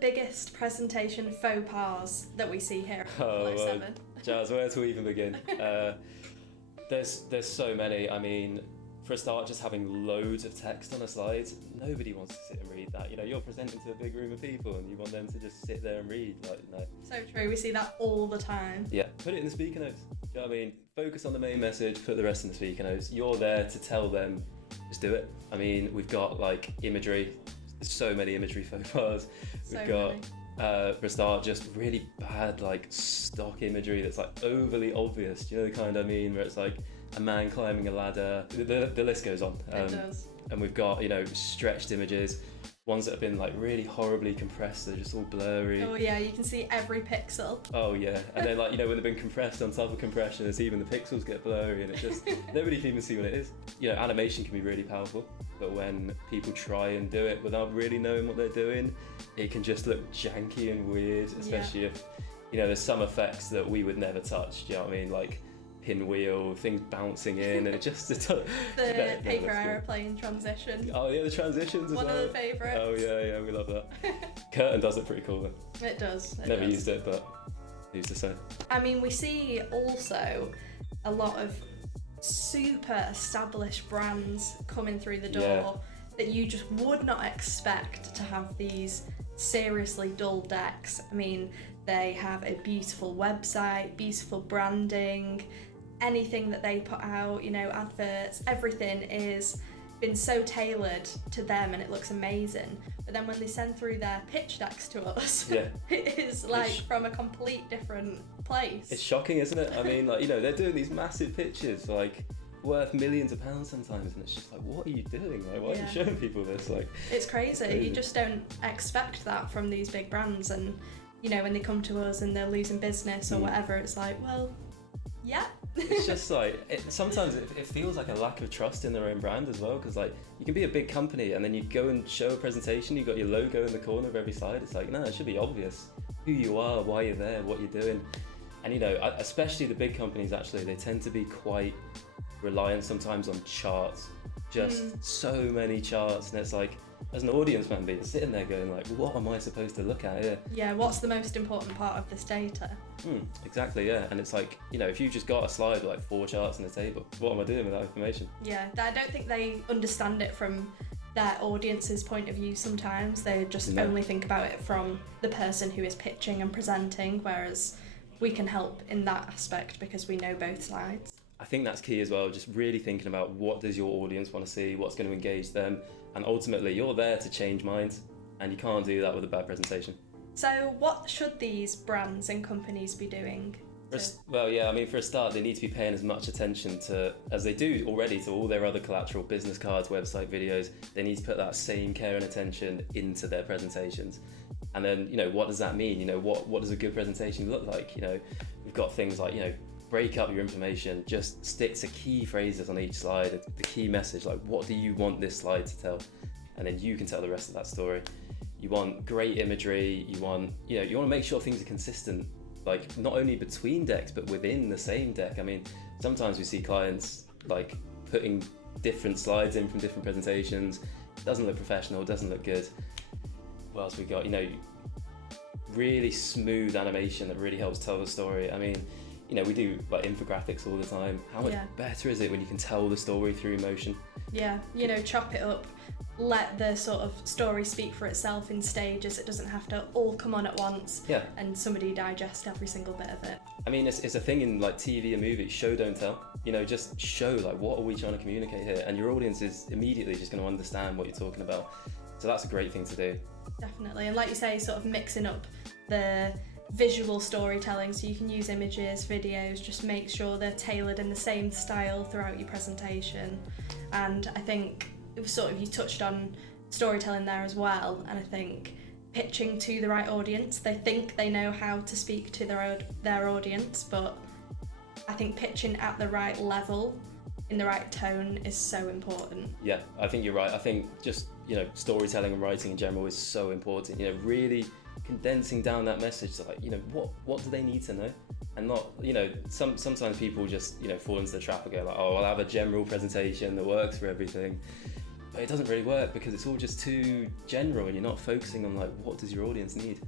biggest presentation faux pas that we see here at Flow 7? Jazz, where to even begin? There's so many. I mean, for a start, just having loads of text on a slide, nobody wants to sit and read that. You're presenting to a big room of people and you want them to just sit there and read. No. So true, we see that all the time. Yeah, put it in the speaker notes. Do you know what I mean? Focus on the main message, put the rest in the speaker notes. You're there to tell them, just do it. I mean, we've got like imagery, there's so many imagery faux pas. We've got for a start, just really bad like stock imagery that's like overly obvious. Do you know the kind I mean? Where it's like a man climbing a ladder. The list goes on. It does. And we've got stretched images, ones that have been like really horribly compressed. They're just all blurry. Oh yeah, you can see every pixel. Oh yeah, and then like when they've been compressed on top of compression, it's even the pixels get blurry, and it's just nobody can even see what it is. Animation can be really powerful, but when people try and do it without really knowing what they're doing, it can just look janky and weird, especially if there's some effects that we would never touch. Do you know what I mean? Like pinwheel, things bouncing in, and it just the paper aeroplane transition. Oh yeah, the transitions. One of the favourites. Oh yeah, we love that. Curtain does it pretty cool though. It does. Never used it, but who's to say? I mean, we see also a lot of super established brands coming through the door that you just would not expect to have these seriously dull decks. I mean, they have a beautiful website, beautiful branding, anything that they put out, adverts, everything is been so tailored to them and it looks amazing. But then when they send through their pitch decks to us, it is like from a complete different place. It's shocking, isn't it? I mean, they're doing these massive pitches, like worth millions of pounds sometimes, and it's just like, what are you doing? Like, why are you showing people this? Like, it's crazy. You just don't expect that from these big brands, and when they come to us and they're losing business or whatever, it's like, well, yeah. It's just like, sometimes it feels like a lack of trust in their own brand as well, because like you can be a big company and then you go and show a presentation, you've got your logo in the corner of every slide. It's like, no, it should be obvious who you are, why you're there, what you're doing. And especially the big companies, actually, they tend to be quite reliant sometimes on charts, just so many charts, and it's like, as an audience member, you're sitting there going like, what am I supposed to look at here? Yeah, what's the most important part of this data? Exactly, yeah. And it's like, if you just got a slide with like 4 charts on the table, what am I doing with that information? Yeah, I don't think they understand it from their audience's point of view sometimes. They just only think about it from the person who is pitching and presenting, whereas we can help in that aspect because we know both sides. I think that's key as well, just really thinking about what does your audience want to see, what's going to engage them, and ultimately you're there to change minds, and you can't do that with a bad presentation. So what should these brands and companies be doing? Well, yeah, I mean, for a start, they need to be paying as much attention to, as they do already, to all their other collateral, business cards, website videos. They need to put that same care and attention into their presentations. And then, what does that mean? What does a good presentation look like? We've got things like, break up your information, just stick to key phrases on each slide, the key message, like what do you want this slide to tell? And then you can tell the rest of that story. You want great imagery, you want to make sure things are consistent, like not only between decks, but within the same deck. I mean, sometimes we see clients like putting different slides in from different presentations. It doesn't look professional, it doesn't look good. What else we got? Really smooth animation that really helps tell the story. I mean, we do like infographics all the time. How much better is it when you can tell the story through emotion? Yeah, chop it up, let the sort of story speak for itself in stages. It doesn't have to all come on at once and somebody digest every single bit of it. I mean, it's a thing in like TV and movies, show don't tell. Just show like, what are we trying to communicate here? And your audience is immediately just going to understand what you're talking about. So that's a great thing to do. Definitely, and like you say, sort of mixing up the visual storytelling, so you can use images, videos, just make sure they're tailored in the same style throughout your presentation. And I think it was sort of, you touched on storytelling there as well, and I think pitching to the right audience, they think they know how to speak to their audience, but I think pitching at the right level, in the right tone, is so important. Yeah, I think you're right. I think just storytelling and writing in general is so important. Really condensing down that message to like, what do they need to know? And not, sometimes people just, fall into the trap and go like, oh, I'll have a general presentation that works for everything. but it doesn't really work because it's all just too general and you're not focusing on like what does your audience need.